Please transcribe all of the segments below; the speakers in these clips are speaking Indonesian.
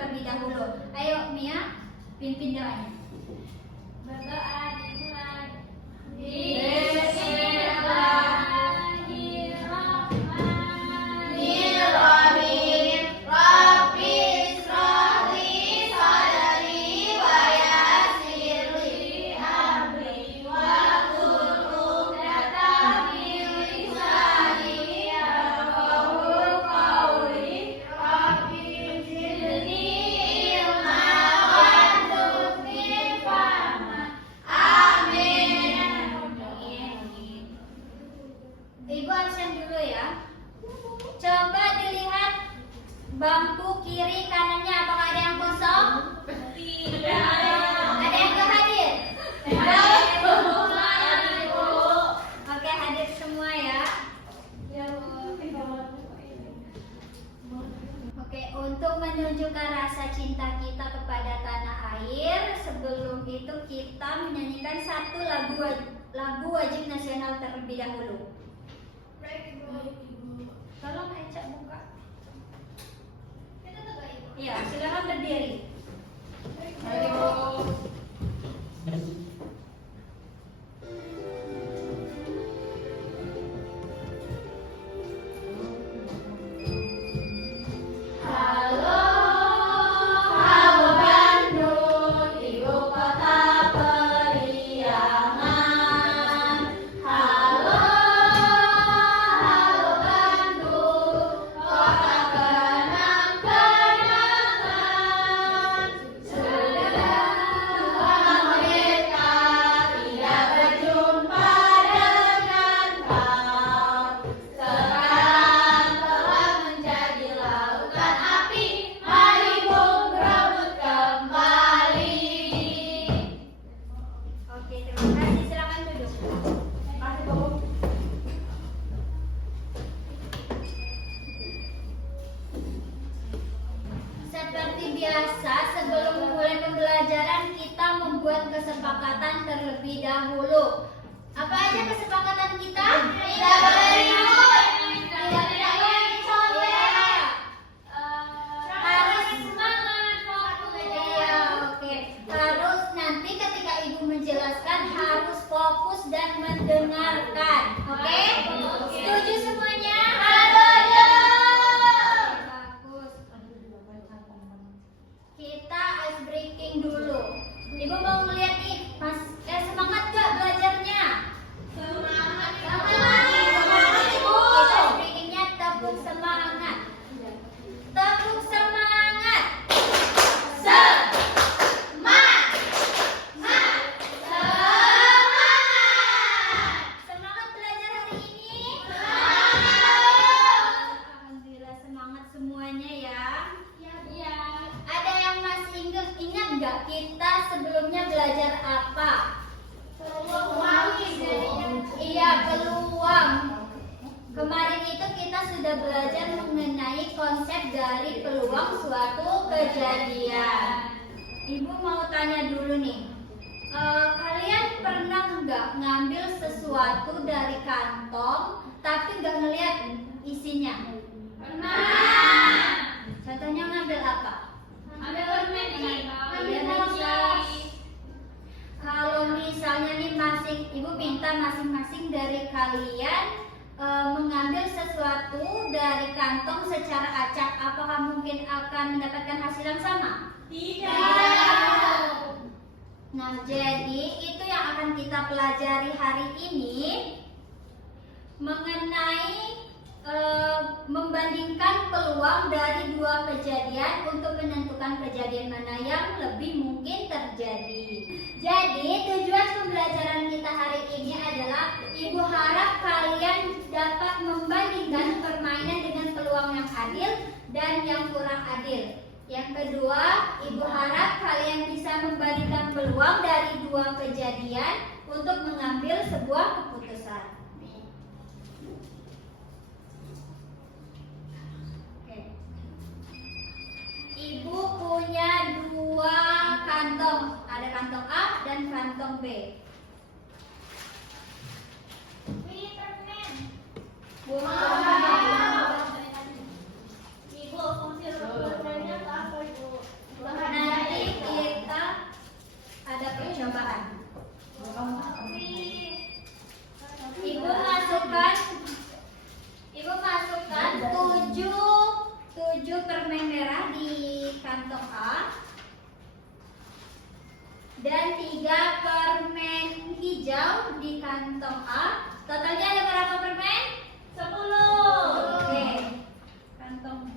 terlebih dahulu. Ayo Mia, pimpin doanya. Berdoa dimulai. Bismillahirrahmanirrahim. Rabbi israh li sadri wa yassir li amri wahlul 'uqdatam min lisani yafqahu qawli. Rabbi zidni ilma warzuqni fahma. Amin. Ibu absen dulu ya. Coba dilihat bangku kiri kanannya, apakah ada yang kosong? Tidak. Ada yang gak hadir? Oke, hadir semua ya. Oke, untuk menunjukkan rasa cinta kita kepada tanah air, sebelum itu kita menyanyikan satu lagu wajib nasional terlebih dahulu. Tolong Eca buka. Ya, silakan berdiri. Halo, halo Bandung, ibu kota periangan. Halo, halo Bandung, kota kenang-kenangan. Sudah 2 merdeka, tidak berjumpa dengan kau. Sekarang telah menjadi lautan api, mari Bung rebut kembali. Oke, terima kasih. Silakan duduk. Seperti biasa, sebelum memulai pembelajaran kita membuat kesepakatan terlebih dahulu. Apa aja kesepakatan kita? Tidak boleh ribut, Tidak boleh dicolek. Harus semangat, fokus. Iya, oke. Harus nanti ketika ibu menjelaskan harus fokus dan mendengarkan. Oke? Setuju semuanya? Setuju. Bagus. Kita ice breaking dulu. Ibu mau ngeliat nih, semangat gak belajarnya? Semangat, Semangat, Ibu. Kita ice breakingnya tepuk semangat. Tepuk semangat. Semangat belajar hari ini. Alhamdulillah semangat semuanya ya. Iya. Ada yang masih ingat nggak kita sebelumnya belajar apa? Iya, peluang. Kemarin itu kita sudah belajar mengenai konsep dari peluang suatu kejadian. Ibu mau tanya dulu nih, kalian pernah nggak ngambil sesuatu dari kantong tapi nggak ngeliat isinya? Pernah. Contohnya ngambil apa? Ambil permen ini. Iya, bisa. Kalau misalnya nih ibu minta masing-masing dari kalian mengambil sesuatu dari kantong secara acak, apakah mungkin akan mendapatkan hasil yang sama? Tidak. Nah, jadi itu yang akan kita pelajari hari ini mengenai membandingkan peluang dari dua kejadian untuk menentukan kejadian mana yang lebih mungkin terjadi. Jadi tujuan pembelajaran kita hari ini adalah ibu harap kalian dapat membandingkan permainan dengan peluang yang adil dan yang kurang adil. Yang kedua, ibu harap kalian bisa membandingkan peluang dari dua kejadian untuk mengambil sebuah keputusan. Ibu punya dua kantong, ada kantong A dan kantong B. Ibu, fungsi permennya apa, Ibu? percobaan. Ibu masukkan 7 permen merah di kantong A dan 3 permen hijau di kantong A. Totalnya ada berapa permen? 10. Oke. Kantong B.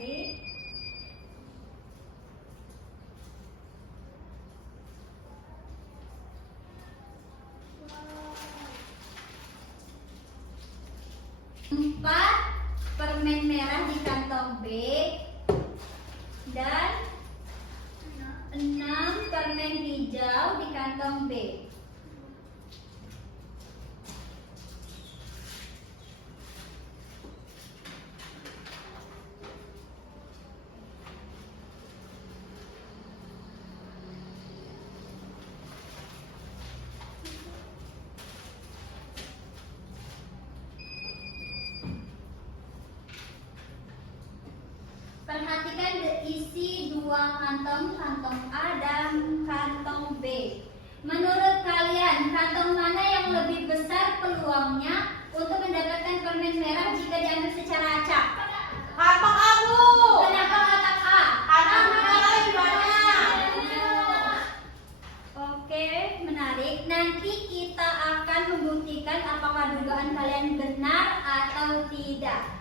Empat permen merah di kantong B dan 6 permen hijau di kantong B. Perhatikan isi 2 kantong A dan kantong B. Menurut kalian, kantong mana yang lebih besar peluangnya untuk mendapatkan permen merah jika diambil secara acak? Kantong aku. Kenapa kantong A? Kantong merah gimana? Oke, menarik. Nanti kita akan membuktikan apakah dugaan kalian benar atau tidak.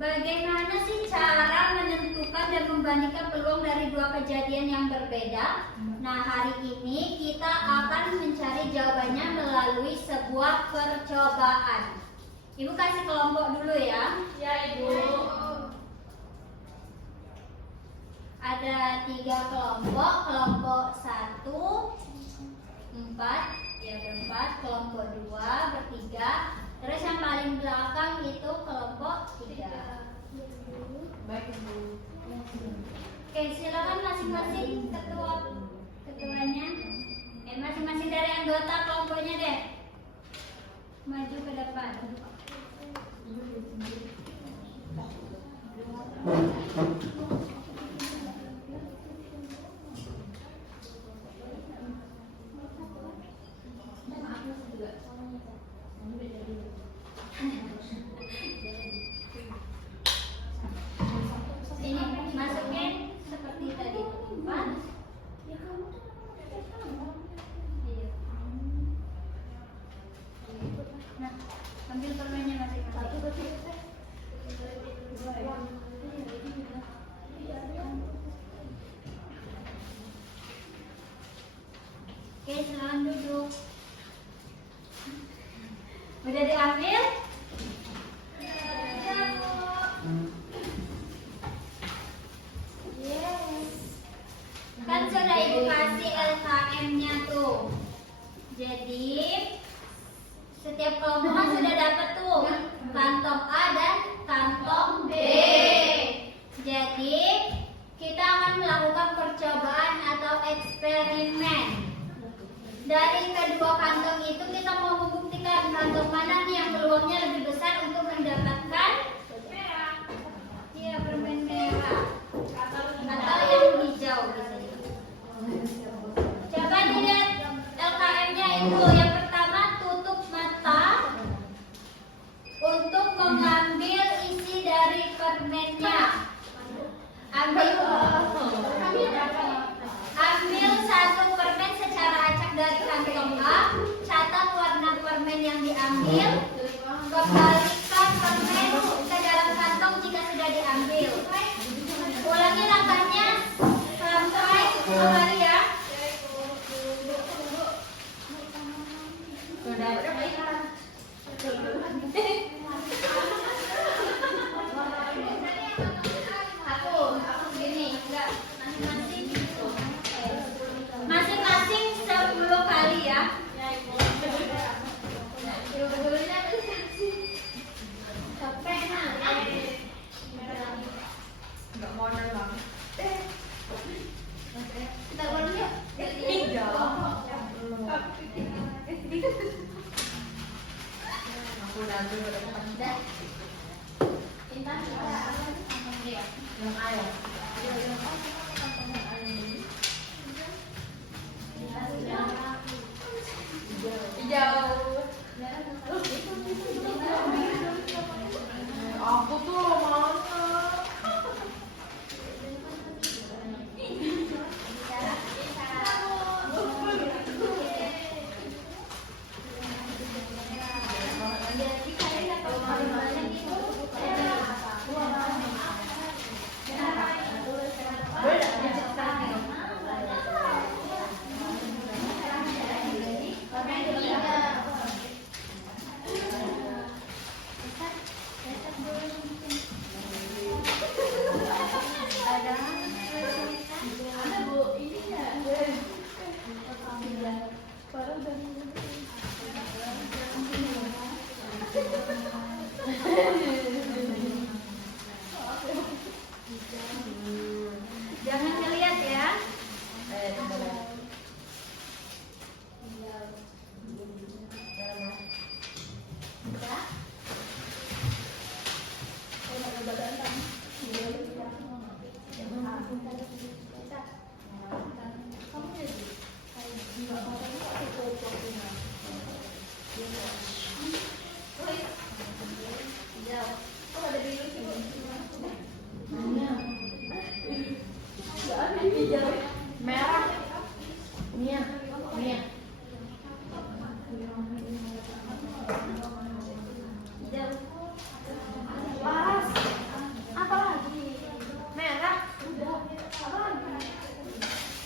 Bagaimana sih cara menentukan dan membandingkan peluang dari 2 kejadian yang berbeda? Nah, hari ini kita akan mencari jawabannya melalui sebuah percobaan. Ibu kasih kelompok dulu ya. Ya, Ibu. Ada 3 kelompok. Kelompok 1, 4, ya berempat. Kelompok 2, bertiga. Terus yang paling belakang itu kelompok 3. Baik, Ibu. Oke, silakan masing-masing ketuanya. Masing-masing dari anggota kelompoknya deh. Maju ke depan. Ini masukin seperti tadi. 4. Iya. Nah, ambil permennya masing-masing. Oke, silakan duduk. Udah diambil? Kan sudah Ibu kasih LKM-nya tuh. Jadi setiap kelompok kan sudah dapat tuh kantong A dan kantong B. Jadi kita akan melakukan percobaan atau eksperimen. Dari kedua kantong itu kita mau membuktikan kantong mana nih yang peluangnya lebih besar untuk mendapatkan permen merah atau yang hijau gitu. Coba dilihat LKM-nya itu. Yang pertama, tutup mata untuk mengambil isi dari permennya. Ambil 1 permen secara acak dari kantong A. Catat warna permen yang diambil. Kembalikan permen ke dalam kantong jika sudah diambil. Ulangi langkahnya sampai 10 kali ya. Aku gini, enggak masing-masing 10 kali ya. Intan. Iya. Yang ayam. Hijau. Aku tuh mana? Jangan ngeliat ya. Merah. Nia. Nia. Laras. Apa lagi? Merah. Apa lagi?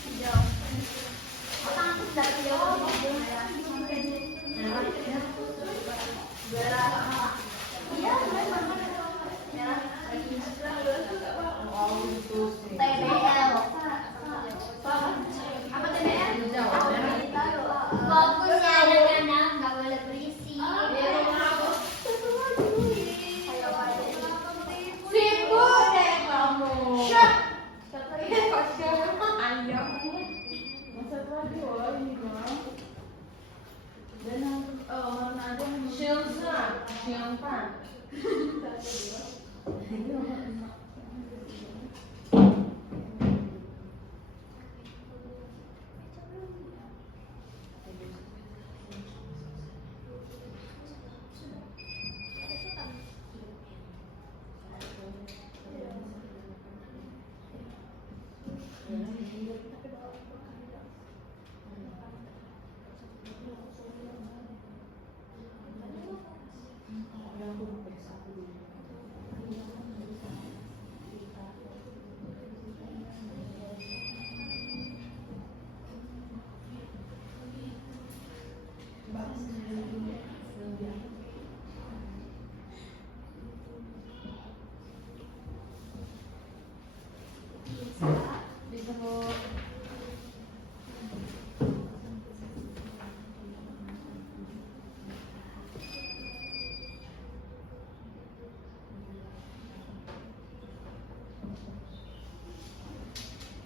Hijau. Tangan sudah hijau. Merah. Iya, merah. Merah. Oh, itu sih. TBL. Apa TBL? Hijau. Fokus ya anak-anak, nggak boleh berisik. Sibuk deh kamu. Syah. Ayam. Masak lagi wah ini bang. Dan warna aja Shilza, Shilpan.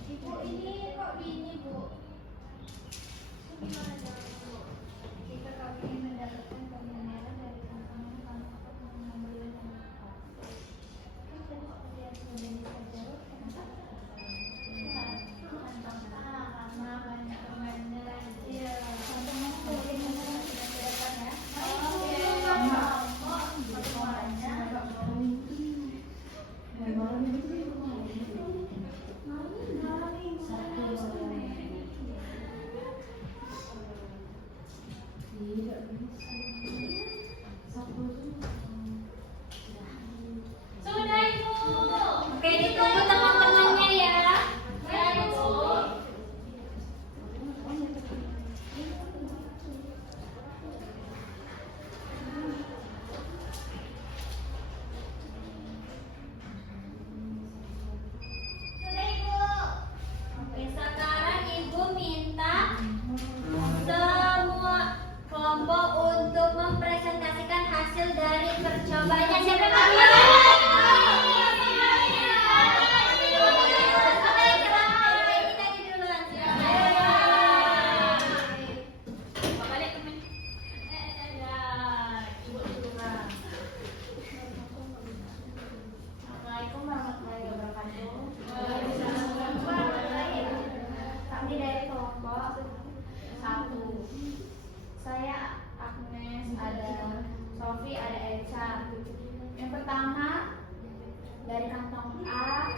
Ibu ini kok gini bu? Gimana caranya bu? Jika kami ingin mendapatkan kebenaran dari tantangan kami akan mengambil yang apa? Kita lihat menjadi saja. Karena banyak permainan. Iya. Tantangan bagaimana sudah silakan ya. Sudah ibu. Oke, ditunggu teman-temannya ya. Ya ibu. Sudah ibu. Oke, sekarang ibu minta semua kelompok untuk mempresentasikan hasil dari percobaannya. Siapa yang mau mulai? Oke, ini tadi duluan. Balik temen. Ya, ibu duluan. pertama dari kantong A,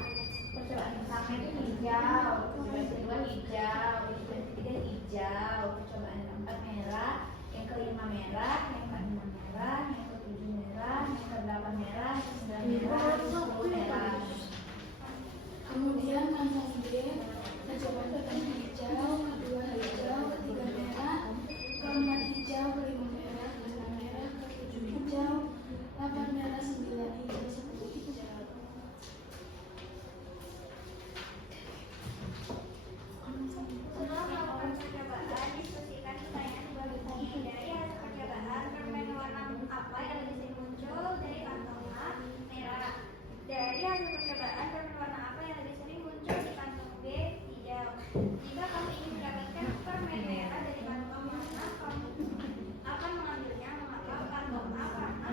percobaan pertama itu hijau, percobaan kedua hijau, percobaan ketiga hijau, percobaan keempat merah, yang kelima merah, yang keenam merah, yang ketujuh merah, yang kedelapan merah, yang kesembilan merah, yang ke-10 merah. Kemudian kantong B, percobaan pertama hijau, kedua hijau, ketiga merah, keempat hijau, kelima merah, keenam merah, ketujuh hijau, 8 merah, 9 hijau, 10 hijau. Setelah melakukan percobaan, diskusikan pertanyaan bagi dari hasil percobaan. Permen warna apa yang lebih sering muncul dari kantong A? Merah. Dari hasil percobaan, permen warna apa yang lebih sering muncul di kantong B? Hijau. Jika kamu ingin mendapatkan permen merah dari kantong mana, kamu akan mengambilnya. Mengapa? Kantong A karena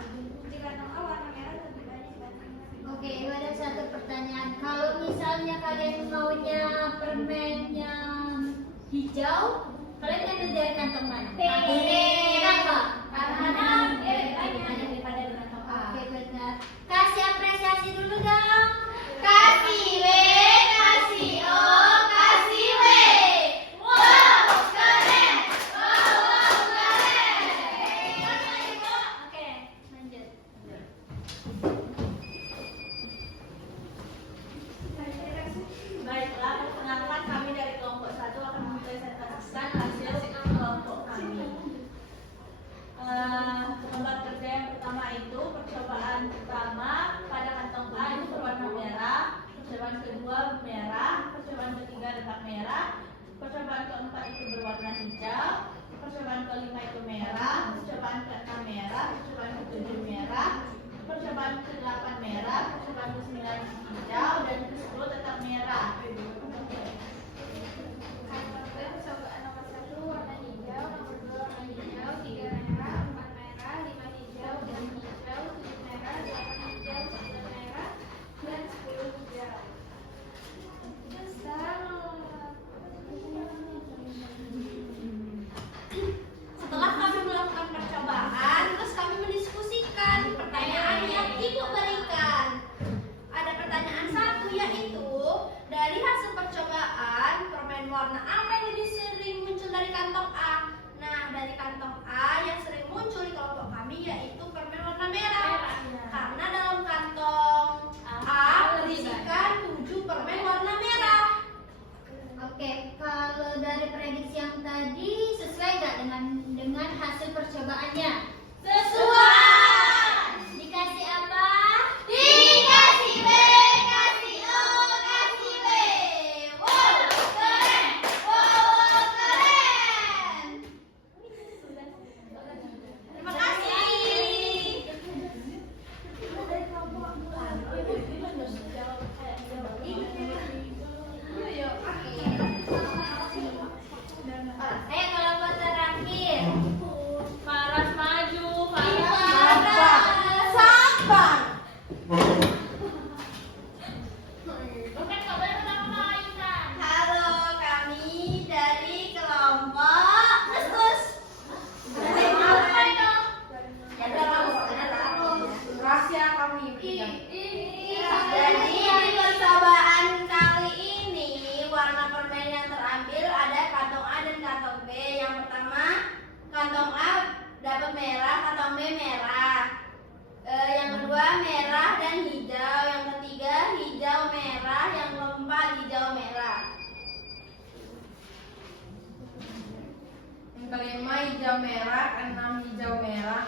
di kantong A warna merah lebih banyak dibanding kantong B. Oke, itu ada satu pertanyaan. Kalau misalnya kalian maunya permennya hijau, kalian ambil dari kantong mana? Kenapa? Karena lebih banyak daripada di kantong A. Oke, benar. Kasih apresiasi dulu dong. Kasih W, kasih O, kasih W. Wow, keren. Wow, keren. Oke, lanjut. Baiklah, perkenalkan kami dari kelompok 1 akan mempresentasikan hasil kelompok kami. Tempat kerja yang pertama itu percobaan pertama pada kantong A itu berwarna merah, percobaan kedua merah, percobaan ketiga tetap merah, percobaan keempat itu berwarna hijau, percobaan kelima itu merah, percobaan keenam merah, percobaan ketujuh merah, percobaan ke-8 merah, percobaan ke-9 hijau, dan ke-10 tetap merah. Percobaan nomor 1 warna hijau, nomor 2 warna hijau, 3 merah, 4 merah, 5 hijau, 6 hijau, 7 merah, 8 hijau, 9 merah, dan 10 hijau. Setelah kami melakukan percobaan, terus kami mendiskusikan pertanyaan yang ibu berikan. Ada pertanyaan satu, yaitu dari hasil percobaan permen warna apa yang lebih sering muncul dari kantong A? Nah, dari kantong A yang sering muncul di kelompok kami yaitu permen warna merah. Karena dalam kantong A berisikan 7 permen warna merah. Oke, kalau dari prediksi yang tadi sesuai nggak dengan hasil percobaannya? Sesuai. Dikasih apa? Dikasih B, kasih O, kasih W. Wow, keren. Wow, keren. Terima kasih. Ayo kelompok terakhir. Faras maju, Faras. Sabar. Bukan kau boleh menang-menangkan. Halo, kami dari kelompok terus. Dari apa itu? Ya terus. Rahasia kami. Jadi di percobaan kali ini warna permen yang terambil ada kantong A dan kantong B. Yang pertama kantong A dapat merah, kantong B merah. Yang kedua merah dan hijau. Yang ketiga hijau merah. Yang keempat hijau merah. Yang kelima hijau merah, ke-6 hijau merah,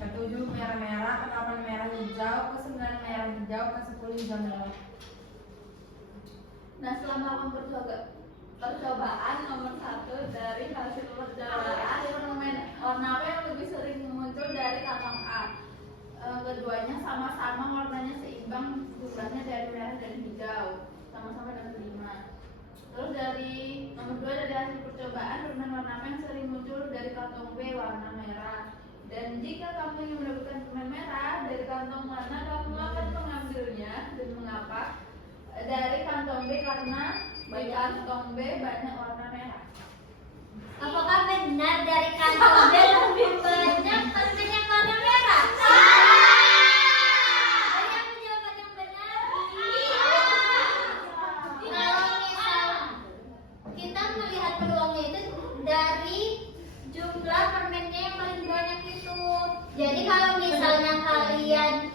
ke-7 merah-merah, ke-8 merah hijau, ke-9 merah hijau, ke-10 hijau merah. Nah, setelah melakukan percobaan nomor 1 dari hasil percobaan permen warna apa yang lebih sering muncul dari kantong A? Keduanya sama-sama warnanya seimbang, jumlahnya dari merah dan hijau, sama-sama dapat 5. Terus dari nomor 2 dari hasil percobaan permen warna apa yang sering muncul dari kantong B? Warna merah. Dan jika kamu ingin mendapatkan permen merah dari kantong mana, kamu akan mengambilnya dan mengapa? Dari kantong B karena di kantong B banyak warna merah. Apakah benar dari kantong B lebih banyak permen yang warna merah?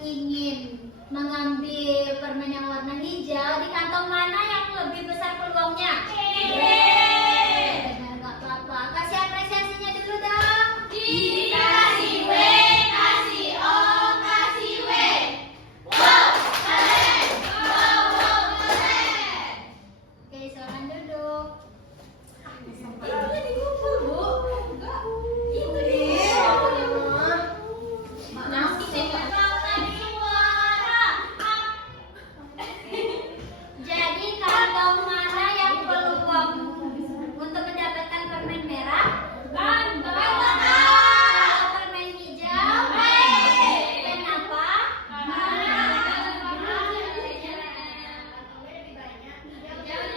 ingin mengambil permen yang warna hijau, di kantong mana yang lebih besar peluangnya? Benar, nggak apa-apa. Kasih apresiasinya dulu dong. Kasih W, kasih O, kasih W. Wow, keren. Wow, keren. Oke, silakan duduk. Itu kan dikumpul, Bu. Enggak. Itu Iya. Jadi kantong mana yang peluang untuk mendapatkan permen merah? Kantong A. Permen hijau. Kenapa?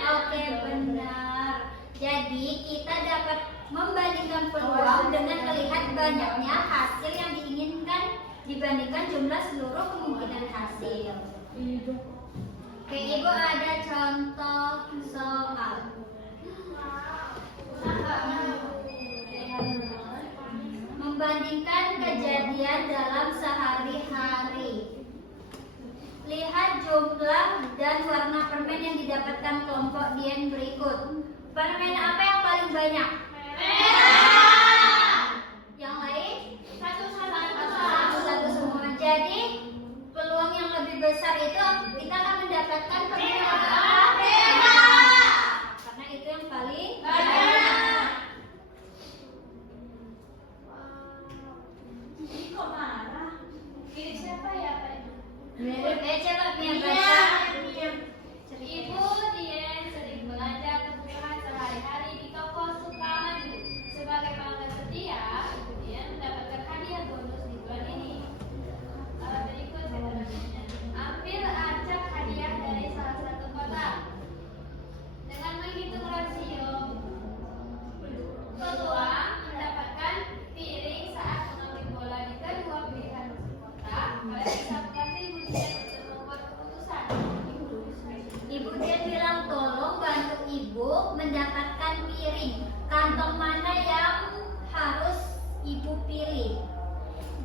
Oke, benar. Jadi kita dapat membandingkan peluang dengan melihat banyaknya hasil yang diinginkan dibandingkan jumlah seluruh kemungkinan hasil. Oke, Ibu ada contoh soal. Membandingkan kejadian dalam sehari-hari. Lihat jumlah dan warna permen yang didapatkan kelompok Dian berikut. Permen apa yang paling banyak? Yang lain? Satu semua. Jadi peluang yang lebih besar itu kita akan mendapatkan permen warna apa? Karena itu yang paling banyak. Ini kok marah? Ini siapa ya, Pak Ibu? Mirip coba Mia baca. Ibu Dian sering belanja kebutuhan sehari-hari di toko Sukamaju. Sebagai pelanggan setia, Ibu Dian mendapatkan hadiah bonus di bulan ini. Berikut keterangannya. Ambil acak hadiah dari salah satu kota. Dengan menghitung rasio, peluang mendapatkan piring saat mengambil bola di kedua pilihan kota. Kalian bisa membantu Ibu Dian untuk membuat keputusan. Ibu Dian bilang tolong bantu Ibu mendapatkan piring. Kantong mana yang harus Ibu pilih?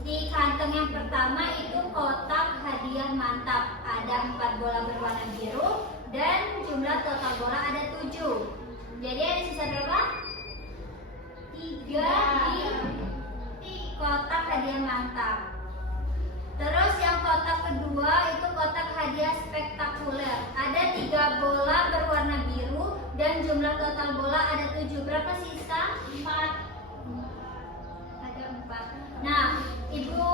Di kantong yang pertama itu kotak hadiah mantap. Ada 4 bola berwarna biru dan jumlah total bola ada 7. Jadi ada sisa berapa? 3 di kotak hadiah mantap. Terus yang kotak kedua itu kotak hadiah spektakuler. Ada 3 bola berwarna biru dan jumlah total bola ada 7. Berapa sisa? 4. Ada 4. Nah, Ibu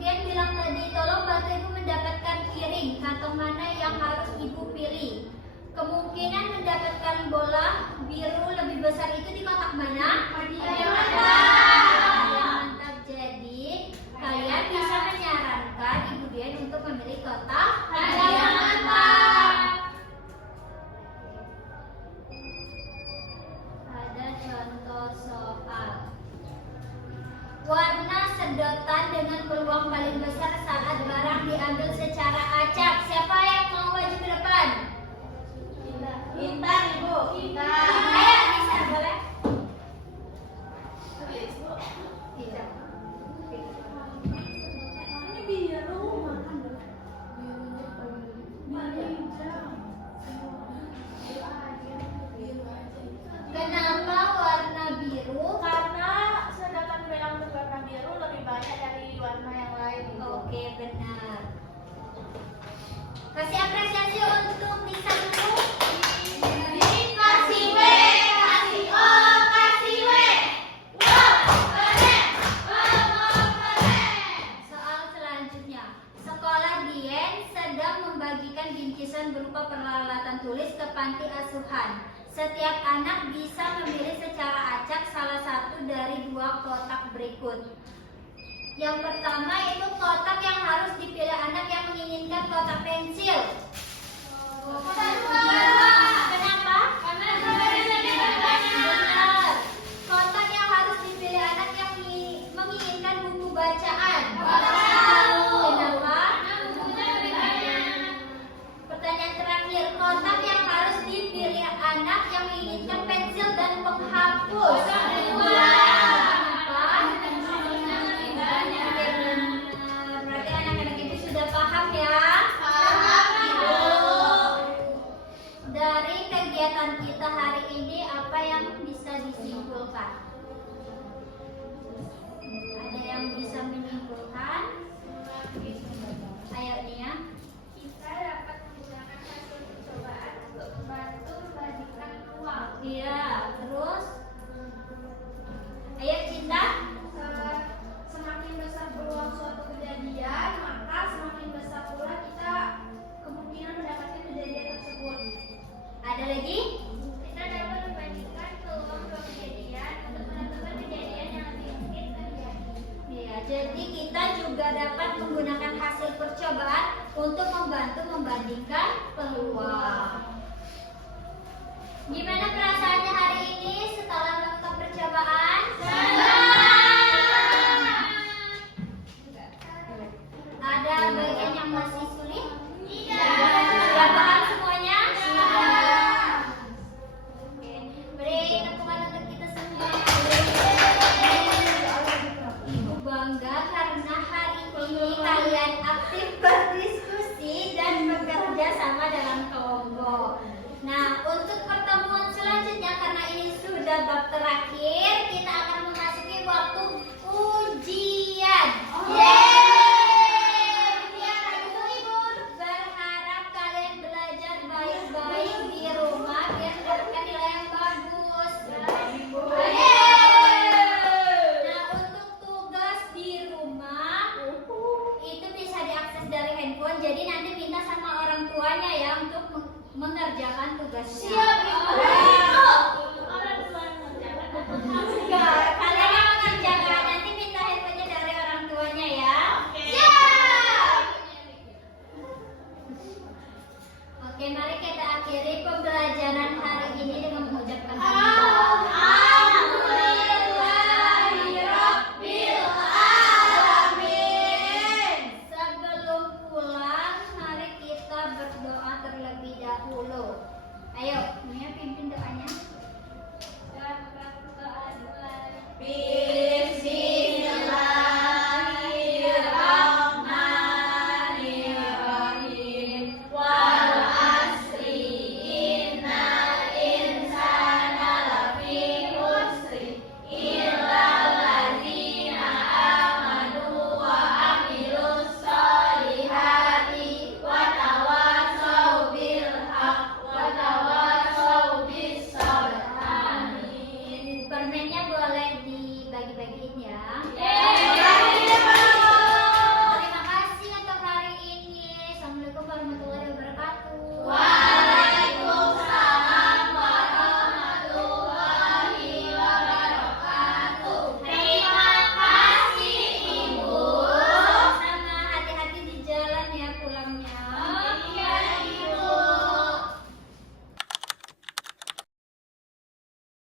Dian bilang tadi tolong bantu Ibu mendapatkan piring. Kantong mana yang harus Ibu pilih? Kemungkinan mendapatkan bola biru lebih besar itu di kotak mana? Hadiah mantap. Jadi kalian bisa menyarankan Ibu Dian untuk memilih kotak hadiah mantap. Ada contoh soal. Warna sedotan dengan peluang paling besar saat barang diambil secara acak. Siapa yang mau maju ke depan? Intan, Ibu. Ayo, bisa boleh? Bisa. Ini biru. Kenapa warna biru? Karena sedotan pelang berwarna biru lebih banyak dari warna yang lain. Oke, benar. Kasih apresiasi untuk Nisa dulu. Kasih W, kasih O, kasih W. Wow, keren. Wow, keren. Soal selanjutnya. Sekolah Dian sedang membagikan bingkisan berupa peralatan tulis ke panti asuhan. Setiap anak bisa memilih secara acak salah satu dari 2 kotak berikut. Yang pertama itu kotak yang harus dipilih anak yang menginginkan kotak pensil. Kotak 2. Kenapa? Karena sebenarnya banyak. Benar. Kotak yang harus dipilih anak yang menginginkan buku bacaan. Kotak 1. Kenapa? Karena bukunya lebih banyak. Pertanyaan terakhir, kotak yang harus dipilih anak yang menginginkan pensil dan penghapus. Kotak 2. Kenapa? Karena bukunya lebih banyak. Oke, benar. Berarti anak-anak itu untuk membantu membandingkan peluang. Gimana perasaannya hari ini setelah melakukan percobaan? Ada bagian yang masih sulit? Sudah paham semuanya? Oke, beri tepukan untuk kita semua. Ibu bangga karena hari ini kalian aktif berdiskusi dan bekerja sama dalam kelompok. Nah, untuk pertemuan selanjutnya karena ini sudah bab terakhir, kita akan memasuki waktu ujian. Biar ibu-ibu berharap kalian belajar baik-baik di rumah biar mendapatkan nilai yang bagus. Nah, untuk tugas di rumah itu bisa diakses dari handphone. Jadi nanti minta sama orang tuanya ya untuk mengerjakan tugasnya.